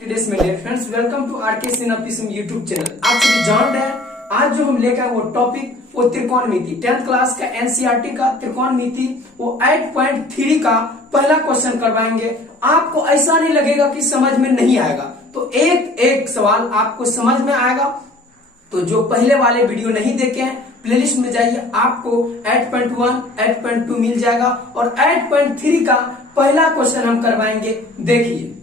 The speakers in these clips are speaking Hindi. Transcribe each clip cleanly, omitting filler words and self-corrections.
Friends welcome to RK cinema YouTube channel. आप सभी जान रहे हैं आज जो हम लेकर वो टॉपिक वो त्रिकोणमिति 10th क्लास का एनसीईआरटी का त्रिकोणमिति वो 8.3 का पहला क्वेश्चन करवाएंगे। आपको ऐसा नहीं लगेगा कि समझ में नहीं आएगा, तो एक एक सवाल आपको समझ में आएगा। तो जो पहले वाले वीडियो नहीं देखे हैं प्लेलिस्ट में जाइए, आपको 8.1 8.2 मिल जाएगा और 8.3 का पहला क्वेश्चन हम करवाएंगे। देखिए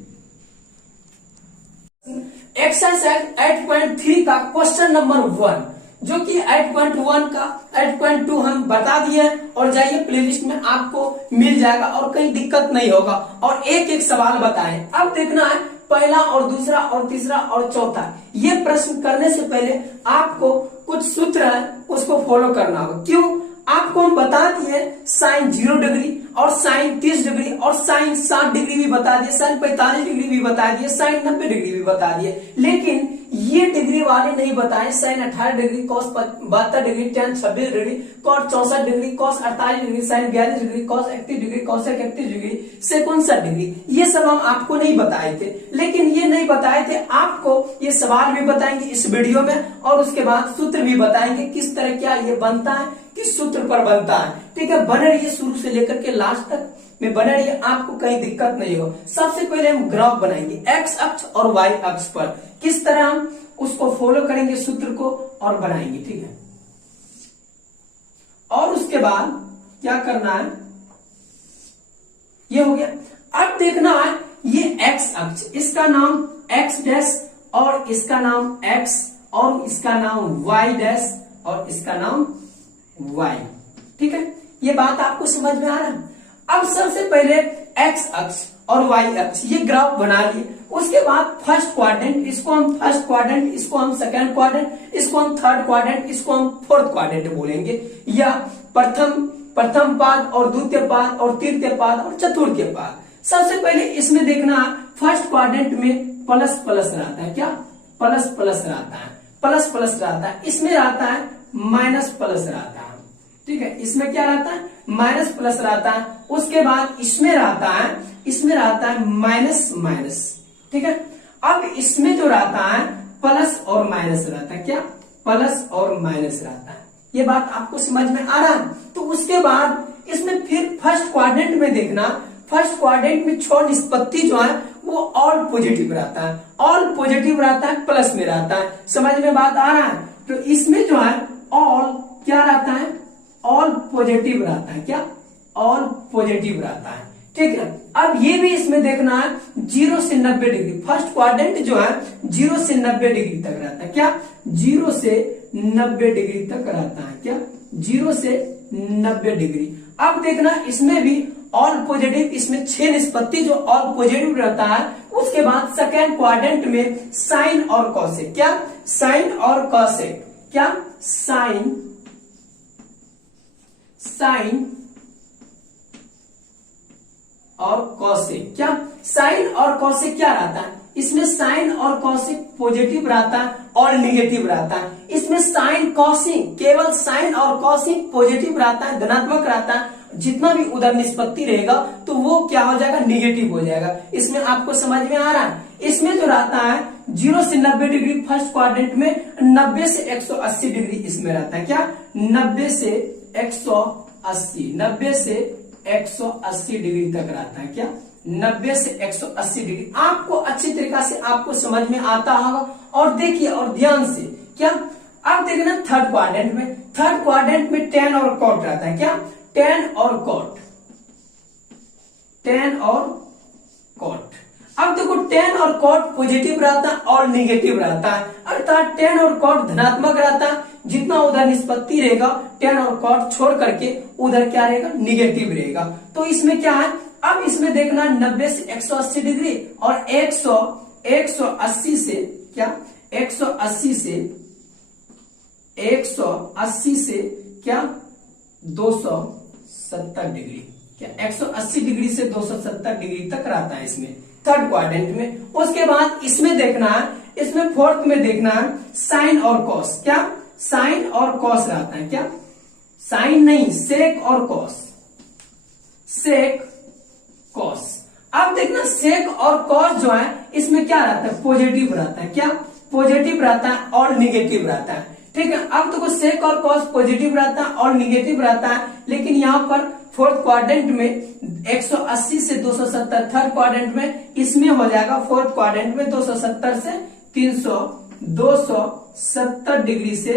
एक्सरसाइज 8.3 का क्वेश्चन नंबर 1, जो कि 8.1 का 8.2 हम बता दिए और जाइए प्लेलिस्ट में आपको मिल जाएगा और कहीं दिक्कत नहीं होगा। और एक एक सवाल बताएं। अब देखना है पहला और दूसरा और तीसरा और चौथा। ये प्रश्न करने से पहले आपको कुछ सूत्र है उसको फॉलो करना होगा। क्यों? आपको हम बता दिए साइन 0 डिग्री और साइन 30 डिग्री और साइन 60 डिग्री भी बता दिए, साइन 45 डिग्री भी बता दिए, साइन 90 डिग्री भी बता दिए, लेकिन ये डिग्री वाले नहीं बताए। Sine 18 degree, cos 72 degree, tan 26 degree, cos 64 degree, cos 48 degree, sine 42 degree, cos 31 degree, cos 31 degree, sec 59 degree. ये सब हम आपको नहीं बताए थे, लेकिन ये नहीं बताए थे आपको ये सवाल भी बताएंगे इस वीडियो में और उसके बाद सूत्र भी बताएंगे किस तरह क्या ये बनता है, किस सूत्र पर बनता है। ठीक है, बने रहिए शुरू से लेकर के लास्ट तक में बने रहिए, आपको कहीं दिक्कत नहीं हो। सबसे पहले हम ग्राफ बनाएंगे एक्स अक्ष और वाई अक्ष पर, किस तरह हम उसको फॉलो करेंगे सूत्र को और बनाएंगे। ठीक है, और उसके बाद क्या करना है, ये हो गया। अब देखना है ये एक्स अक्ष, इसका नाम एक्स डैश और इसका नाम एक्स और इसका नाम वाई डैश और इसका नाम वाई। ठीक है, ये बात आपको समझ में आ रहा है। अब सबसे पहले एक्स अक्ष और वाई अक्ष ये ग्राफ बना लिए। उसके बाद फर्स्ट क्वाड्रेंट, इसको हम फर्स्ट क्वाड्रेंट, इसको हम सेकंड क्वाड्रेंट, इसको हम थर्ड क्वाड्रेंट, इसको हम फोर्थ क्वाड्रेंट बोलेंगे, या प्रथम पाद और द्वितीय पाद और तृतीय पाद और चतुर्थीय पाद। सबसे पहले इसमें देखना फर्स्ट क्वाड्रेंट में प्लस प्लस रहता है। क्या? प्लस प्लस रहता है, प्लस प्लस रहता है। इसमें रहता है माइनस प्लस रहता है। ठीक है, इसमें क्या रहता है? माइनस प्लस रहता है। उसके बाद इसमें रहता है माइनस माइनस। ठीक है, अब इसमें जो रहता है प्लस और माइनस रहता है। क्या? प्लस और माइनस रहता है। ये बात आपको समझ में आ रहा है। तो उसके बाद इसमें फिर फर्स्ट क्वाड्रेंट में देखना, फर्स्ट क्वाड्रेंट में 6 निष्पत्ति जो है वो ऑल पॉजिटिव रहता है, ऑल पॉजिटिव रहता है, प्लस में रहता है। समझ में बात आ रहा है? तो इसमें जो है ऑल क्या रहता है? ऑल पॉजिटिव रहता है। क्या? ऑल पॉजिटिव रहता है। ठीक है, अब ये भी इसमें देखना है 0 से 90 डिग्री। फर्स्ट क्वाड्रेंट जो है 0 से 90 डिग्री तक रहता है। क्या? 0 से 90 डिग्री तक रहता है। क्या? 0 से 90 डिग्री। अब देखना इसमें भी ऑल पॉजिटिव, इसमें 6 निष्पत्ति जो ऑल पॉजिटिव रहता है। उसके बाद सेकेंड क्वाड्रेंट में साइन और कॉसेक। क्या? साइन और कॉसेक। क्या? साइन और कॉसेक। क्या? साइन और कॉसेक क्या रहता है? इसमें साइन और कॉसेक पॉजिटिव रहता है और निगेटिव रहता है। इसमें साइन कॉसिक, केवल साइन और कॉसिक पॉजिटिव रहता है, धनात्मक रहता है। जितना भी उधर निष्पत्ति रहेगा तो वो क्या हो जाएगा? निगेटिव हो जाएगा। इसमें आपको समझ में आ रहा है? इसमें जो रहता है 0 से 90 डिग्री फर्स्ट क्वाड्रेंट में, 90 से 180 डिग्री इसमें रहता है। क्या? 90 से 180, 90 से 180 डिग्री तक रहता है। क्या? 90 से 180 डिग्री। आपको अच्छी तरीका से आपको समझ में आता होगा। और देखिए और ध्यान से, क्या? अब देखना थर्ड क्वाड्रेंट में, थर्ड क्वाड्रेंट में टेन और कॉट रहता है। क्या? टेन और कॉट, टेन और कॉट। अब देखो टेन और कॉट पॉजिटिव रहता है और निगेटिव रहता है, अर्थात टेन और कॉट धनात्मक रहता है। जितना उधर निष्पत्ति रहेगा टेन और कॉट छोड़ करके उधर क्या रहेगा? निगेटिव रहेगा। तो इसमें क्या है? अब इसमें देखना 90 से 180 डिग्री और 180 से क्या? 180 से क्या? 270 डिग्री। क्या? 180 डिग्री से 270 डिग्री तक रहता है इसमें थर्ड क्वाड्रेंट में। उसके बाद इसमें देखना है, इसमें फोर्थ में देखना है साइन और कॉस। क्या? साइन और कॉस रहता है। क्या? साइन नहीं, सेक और कॉस, सेक कॉस। अब देखना सेक और कॉस जो है इसमें क्या रहता है, पॉजिटिव रहता है, क्या पॉजिटिव रहता है और निगेटिव रहता है, ठीक है। अब देखो सेक और कॉस पॉजिटिव रहता है और निगेटिव रहता है, लेकिन यहाँ पर फोर्थ क्वाड्रेंट में 180 से 270, थर्ड क्वाड्रेंट में इसमें हो जाएगा, फोर्थ क्वाड्रेंट में 270 से 300, 270 डिग्री से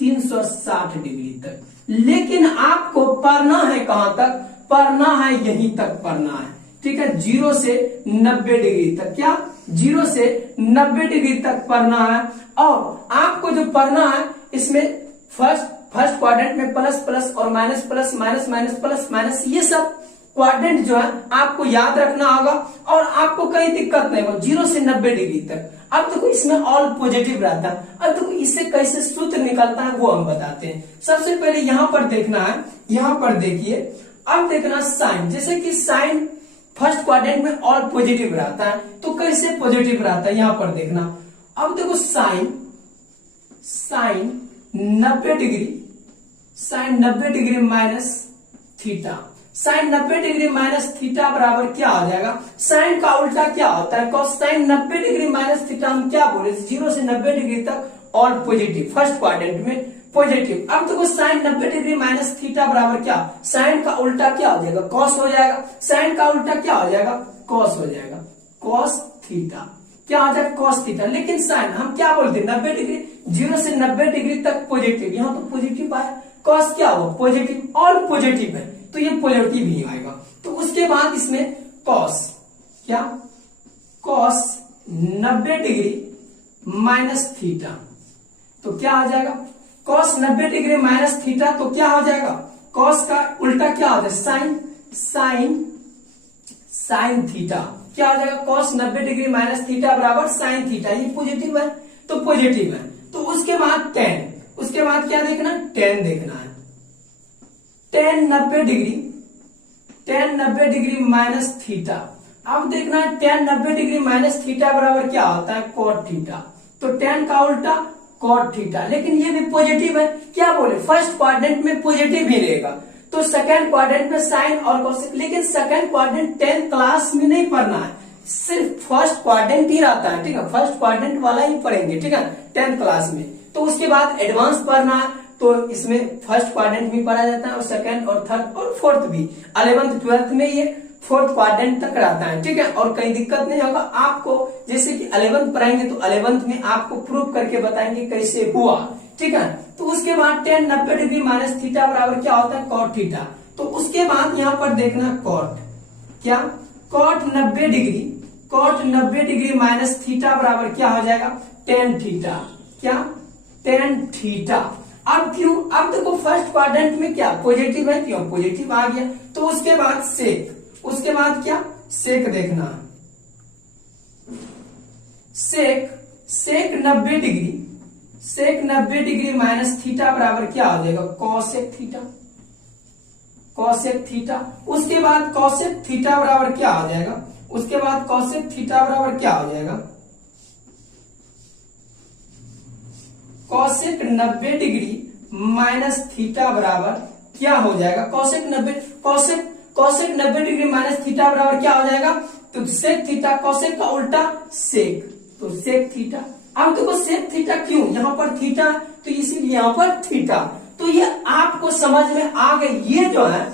360 डिग्री तक। लेकिन आपको पढ़ना है कहां तक, पढ़ना है यहीं तक पढ़ना है, ठीक है, 0 से 90 डिग्री तक, क्या 0 से 90 डिग्री तक पढ़ना है। और आपको जो पढ़ना है इसमें फर्स्ट क्वाड्रेंट में प्लस प्लस और minus plus, minus minus plus minus, ये सब क्वाड्रेंट जो है आपको याद रखना होगा और आपको कहीं दिक्कत नहीं हो, 0 से 90 डिग्री तक। अब देखो इसमें ऑल पॉजिटिव रहता है। अब देखो इससे कैसे सूत्र निकलता है वो हम बताते हैं। सबसे पहले यहां पर देखना है, यहां पर देखिए, अब देखना साइन, जैसे कि साइन फर्स्ट क्वाड्रेंट में ऑल पॉजिटिव रहता है, तो कैसे पॉजिटिव रहता है यहां पर देखना। अब देखो sine 90 degree, sine 90 degree minus theta, sine 90 degree minus theta बराबर क्या हो जाएगा, साइन का उल्टा क्या होता है, cos sine 90 degree minus theta हम क्या बोले, 0 से 90 डिग्री तक ऑल पॉजिटिव, फर्स्ट क्वाड्रेंट में पॉजिटिव। अब देखो साइन 90 डिग्री माइनस थीटा बराबर क्या, साइन का उल्टा क्या हो जाएगा, कॉस हो जाएगा, साइन का उल्टा क्या हो जाएगा, कॉस हो जाएगा, कॉस थीटा, क्या हो जाएगा कॉस थीटा। लेकिन साइन हम क्या बोलते हैं 90 डिग्री, 0 से 90 डिग्री तक पॉजिटिव, यहाँ तो पॉजिटिव आया, कॉस क्या हो पॉजिटिव, ऑल पॉजिटिव है तो ये पॉजिटिव ही आएगा। तो उसके बाद इसमें कॉस, क्या कॉस 90 डिग्री माइनस थीटा, तो क्या आ जाएगा, कॉस 90 डिग्री माइनस थीटा, तो क्या हो जाएगा, कॉस का उल्टा क्या हो जाएगा, साइन, साइन साइन थीटा, क्या हो जाएगा, कॉस 90 डिग्री माइनस थीटा बराबर साइन थीटा, ये पॉजिटिव है तो पॉजिटिव है। तो उसके बाद टेन, उसके बाद क्या देखना, टेन देखना है, ten 90 degree, ten 90 degree minus theta. अब देखना है टेन 90 डिग्री माइनस थीटा बराबर क्या होता है, कॉट थीटा, तो टेन का उल्टा कॉट थीटा। लेकिन ये भी पॉजिटिव है, क्या बोले फर्स्ट क्वाड्रेंट में पॉजिटिव ही रहेगा, तो सेकंड क्वाड्रेंट में साइन और कोसेक। लेकिन सेकंड क्वाड्रेंट 10th क्लास में नहीं पढ़ना है, सिर्फ फर्स्ट क्वाड्रेंट ही रहता है, ठीक है, फर्स्ट क्वाड्रेंट वाला ही पढ़ेंगे, ठीक है, 10th क्लास में। तो उसके बाद एडवांस पढ़ना है, तो इसमें फर्स्ट क्वाड्रेंट भी पढ़ा जाता है और सेकंड और थर्ड और फोर्थ भी, 11th 12th में ये फोर्थ क्वाड्रेंट तक रहता है, ठीक है, और कहीं दिक्कत नहीं होगा आपको। जैसे कि 11th पढ़ाएंगे तो 11th में आपको प्रूव करके बताएंगे कैसे हुआ, ठीक है। तो उसके बाद टेन 90 डिग्री माइनस थीटा बराबर क्या होता है, कॉट थीटा। तो उसके बाद यहाँ पर देखना कॉट, क्या cot 90 degree, cot 90 degree minus theta बराबर क्या हो जाएगा, टेन थीटा, क्या टेन थीटा। अब क्यों, अब देखो फर्स्ट क्वाड्रेंट में क्या पॉजिटिव है, क्यों पॉजिटिव आ गया। तो उसके बाद सेक, उसके बाद क्या सेक देखना, सेक, सेक 90 डिग्री, सेक 90 डिग्री माइनस थीटा बराबर क्या हो जाएगा, कॉसेक थीटा, कॉसेक थीटा। उसके बाद कॉसेक थीटा बराबर क्या हो जाएगा, उसके बाद कॉसेक थीटा बराबर क्या हो जाएगा, कॉसेक 90 डिग्री माइनस थीटा बराबर क्या हो जाएगा, cosec 90, cosec 90 degree minus theta बराबर क्या हो जाएगा, तो सेक थीटा, कॉसेक का उल्टा सेक, तो सेक थीटा। अब देखो सेक थीटा क्यों, यहां पर थीटा तो इसीलिए यहां पर थीटा। तो ये आपको समझ में आ गई, ये जो है,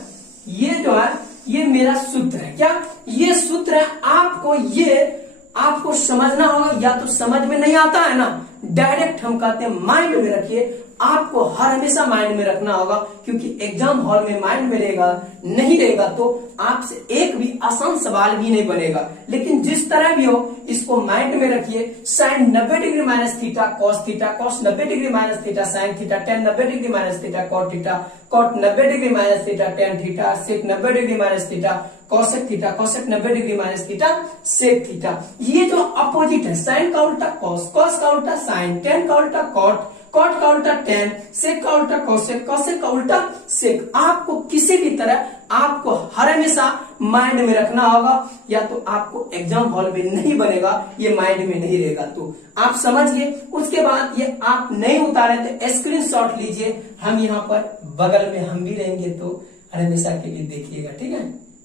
ये जो है ये मेरा सूत्र है, क्या ये सूत्र है। आपको ये आपको समझना होगा, या तो समझ में नहीं आता है ना, डायरेक्ट हम कहते हैं माइंड में रखिए, आपको हर हमेशा माइंड में रखना होगा, क्योंकि एग्जाम हॉल में माइंड में रहेगा नहीं रहेगा तो आपसे एक भी आसान सवाल भी नहीं बनेगा। लेकिन जिस तरह भी हो इसको माइंड में रखिए, sine 90 degree minus theta cos theta, cos 90 degree minus theta sine theta, tan 90 degree minus theta cot theta, cot 90 degree minus theta tan theta, sec 90 degree minus theta cosec theta, cosec 90 degree minus theta sec theta. ये जो अपोजिट है, साइन का उल्टा कॉस, कॉस का उल्टा साइन, टेन का उल्टा कॉट, कॉट का उल्टा टेन, सेक का उल्टा कॉसेक, कॉसेक का उल्टा सेक। आपको किसी भी तरह आपको हर हमेशा माइंड में रखना होगा, या तो आपको एग्जाम हॉल में नहीं बनेगा, ये माइंड में नहीं रहेगा। तो आप समझिए, उसके बाद ये आप नहीं उतारे तो स्क्रीनशॉट लीजिए, हम यहाँ पर बगल में हम भी रहेंगे, तो हर हमेशा के लिए देखिएगा, ठीक है,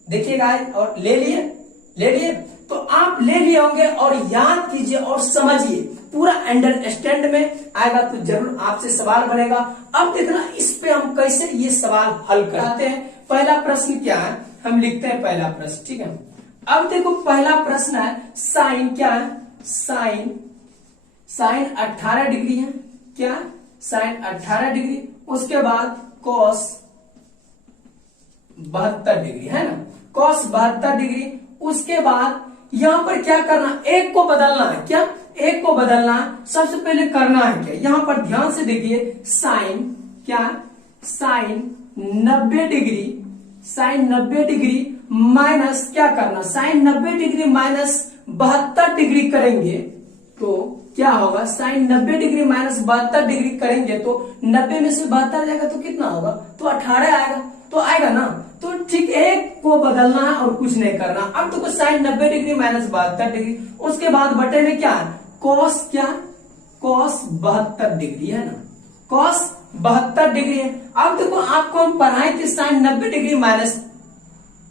देखिएगा और ले लिए ले लिए? तो आप ले लिए होंगे और याद कीजिए और समझिए, पूरा अंडरस्टैंड में आएगा तो जरूर आपसे सवाल बनेगा। अब देखना इस पे हम कैसे ये सवाल हल करते हैं। पहला प्रश्न क्या है, हम लिखते हैं पहला प्रश्न, ठीक है। अब देखो पहला प्रश्न है साइन, क्या है, साइन 18 डिग्री है, क्या, साइन 18 डिग्री, उसके बाद कॉस 72 डिग्री है ना, कॉस 72 डिग्री। उसके बाद यहां पर क्या करना, एक को बदलना है, क्या, एक को बदलना है। सबसे पहले करना है क्या, यहां पर ध्यान से देखिए, साइन क्या, sine 90 degree, sine 90 degree minus क्या करना, साइन 90 डिग्री माइनस 72 डिग्री करेंगे तो क्या होगा, साइन 90 डिग्री माइनस 72 डिग्री करेंगे तो 90 में से 72 जाएगा तो कितना होगा, तो 18 आएगा, तो आएगा ना। तो ठीक, एक को बदलना है और कुछ नहीं करना। अब तो साइन 90 डिग्री माइनस 72 डिग्री, उसके बाद बटे में क्या है, कॉस, क्या, कॉस 72 डिग्री है ना, कॉस 72 डिग्री है। अब देखो आपको हम पढ़ाए थे साइन 90 डिग्री माइनस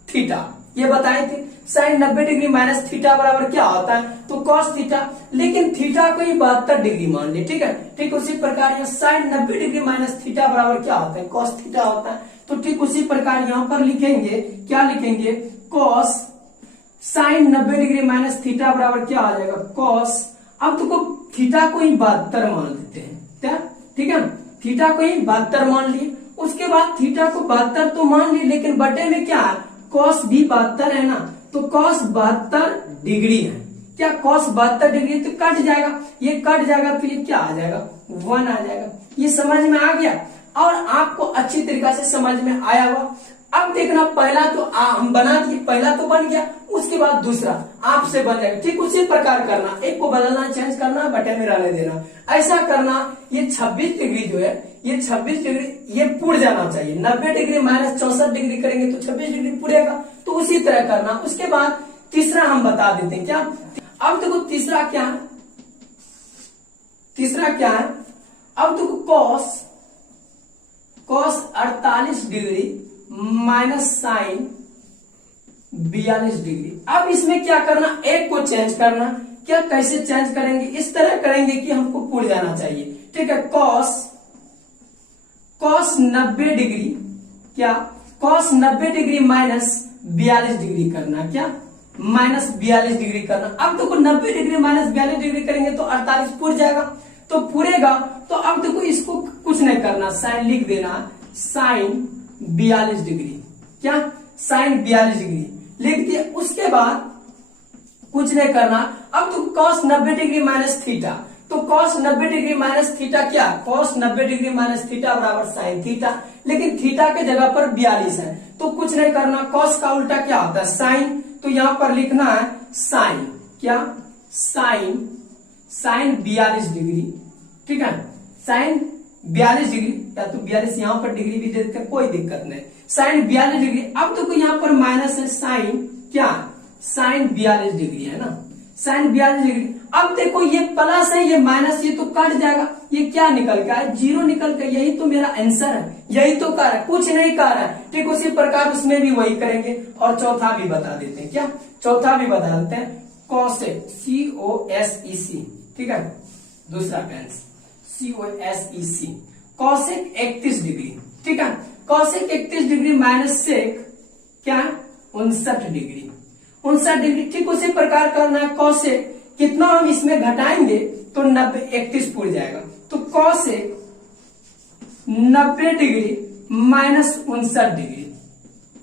थीटा, ये बताए थे साइन 90 डिग्री माइनस थीटा बराबर क्या होता है, तो कॉस थीटा, लेकिन थीटा को ही 72 डिग्री मान लिया, ठीक है। ठीक उसी प्रकार यहाँ साइन 90 डिग्री माइनस थीटा बराबर क्या होता है, कॉस थीटा होता है। तो ठीक उसी प्रकार यहाँ पर लिखेंगे, क्या लिखेंगे, cos sine 90 degree minus theta बराबर क्या आ जाएगा, कॉस। अब तो थीटा को ही 72 मान लेते हैं, क्या, ठीक है, थीटा को ही 72 मान लिए। उसके बाद थीटा को 72 तो मान लिए, लेकिन बटे में क्या है, कॉस भी 72 है ना, तो कॉस 72 डिग्री है, क्या, कॉस 72 डिग्री, तो कट जाएगा, ये कट जाएगा तो ये क्या आ जाएगा, 1 आ जाएगा। ये समझ में आ गया और आपको अच्छी तरीका से समझ में आया हुआ। अब देखना पहला तो हम बना दिए, पहला तो बन गया, उसके बाद दूसरा आपसे बन जाएगा। ठीक उसी प्रकार करना, एक को बदलना, चेंज करना, बटे में रहने देना, ऐसा करना। ये 26 डिग्री जो है, ये 26 डिग्री ये पुड़ जाना चाहिए। 90 डिग्री माइनस 64 डिग्री करेंगे तो 26 डिग्री पुड़ेगा, तो उसी तरह करना। उसके बाद तीसरा हम बता देते हैं, क्या, अब देखो तीसरा क्या है, तीसरा क्या है, अब देखो cos 48 degree minus sine 42 degree. अब इसमें क्या करना, एक को चेंज करना, क्या, कैसे चेंज करेंगे, इस तरह करेंगे कि हमको पुड़ जाना चाहिए, ठीक है। कॉस 90 डिग्री, क्या, कॉस 90 डिग्री माइनस 42 डिग्री करना, क्या, माइनस 42 डिग्री करना। अब देखो 90 डिग्री माइनस 42 डिग्री करेंगे तो 48 पुड़ जाएगा, तो पुड़ेगा। तो अब देखो इसको कुछ नहीं करना, साइन लिख देना, साइन 42 डिग्री, क्या, साइन 42 डिग्री लिख दिया। उसके बाद कुछ नहीं करना। अब तो कॉस 90 डिग्री माइनस थीटा, तो कॉस 90 डिग्री माइनस थीटा क्या, कॉस 90 डिग्री माइनस थीटा बराबर साइन थीटा, लेकिन थीटा के जगह पर 42 है, तो कुछ नहीं करना। कॉस का उल्टा क्या होता है, साइन, तो यहां पर लिखना है साइन, क्या, साइन 42 डिग्री, ठीक है, साइन 42 डिग्री, या तो 42 यहां पर डिग्री भी दे देते हैं, कोई दिक्कत नहीं, साइन 42 डिग्री। अब तो यहां पर माइनस है, साइन क्या, साइन 42 डिग्री है ना, साइन 42 डिग्री। अब देखो ये प्लस है, ये माइनस, ये तो कट जाएगा, ये क्या निकल गया है, 0 निकल गया। यही तो मेरा आंसर है, यही तो कर है, कुछ नहीं कर है। ठीक उसी प्रकार उसमें भी वही करेंगे। और चौथा भी बता देते हैं, क्या, चौथा भी बता देते हैं, कॉसेक, COSEC, ठीक है, दूसरा टेंस COSEC, कॉसेक 31 डिग्री, ठीक है, कॉसेक 31 डिग्री माइनस सेक क्या, 59 डिग्री, 59 डिग्री। ठीक उसी प्रकार करना है, कॉसेक कितना हम इसमें घटाएंगे तो 90 31 पुड़ जाएगा, तो कॉसेक 90 डिग्री माइनस 59 डिग्री,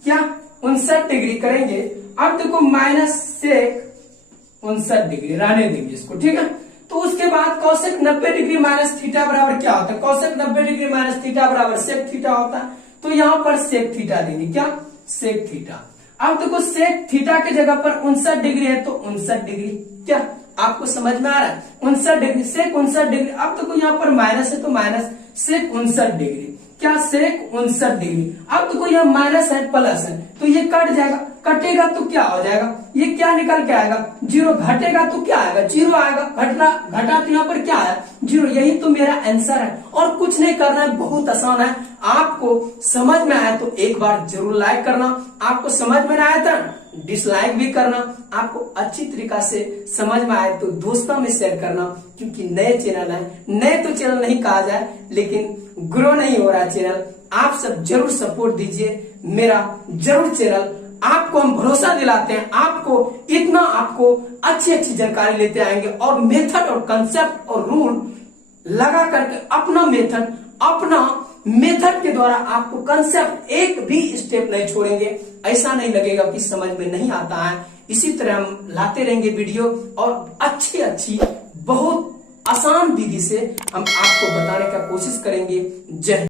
क्या, 59 डिग्री करेंगे। अब देखो माइनस सेक 59 डिग्री रहने देंगे इसको, ठीक है। तो उसके बाद कॉसेक 90 डिग्री माइनस थीटा बराबर क्या होता है, कॉसेक 90 डिग्री माइनस थीटा बराबर सेक थीटा होता है, तो यहां पर सेक थीटा देंगे, क्या, सेक थीटा। अब देखो सेक थीटा के जगह पर 59 डिग्री है, तो 59 डिग्री, क्या आपको समझ में आ रहा है, 59 डिग्री, सेक 59 डिग्री। अब देखो यहाँ पर माइनस है, तो माइनस सेक 59 डिग्री, क्या, सेक 59 डिग्री। अब देखो यहाँ माइनस है, प्लस है, तो ये कट जाएगा, कटेगा तो क्या हो जाएगा, ये क्या निकल के आएगा, 0। घटेगा तो क्या आएगा, 0 आएगा। घटा तो यहाँ पर क्या है, 0। यही तो मेरा आंसर है और कुछ नहीं करना है, बहुत आसान है। आपको समझ में आया तो एक बार जरूर लाइक करना, आपको समझ में आया था डिसलाइक भी करना, आपको अच्छी तरीका से समझ में आए तो दोस्तों में शेयर करना, क्योंकि नए चैनल है, नए तो चैनल नहीं कहा जाए लेकिन ग्रो नहीं हो रहा चैनल। आप सब जरूर सपोर्ट दीजिए मेरा जरूर चैनल, आपको हम भरोसा दिलाते हैं, आपको अच्छी अच्छी जानकारी लेते आएंगे और मेथड और कंसेप्ट और रूल लगा करके अपना मेथड के द्वारा आपको कंसेप्ट एक भी स्टेप नहीं छोड़ेंगे। ऐसा नहीं लगेगा कि समझ में नहीं आता है। इसी तरह हम लाते रहेंगे वीडियो और अच्छी बहुत आसान विधि से हम आपको बताने का कोशिश करेंगे। जय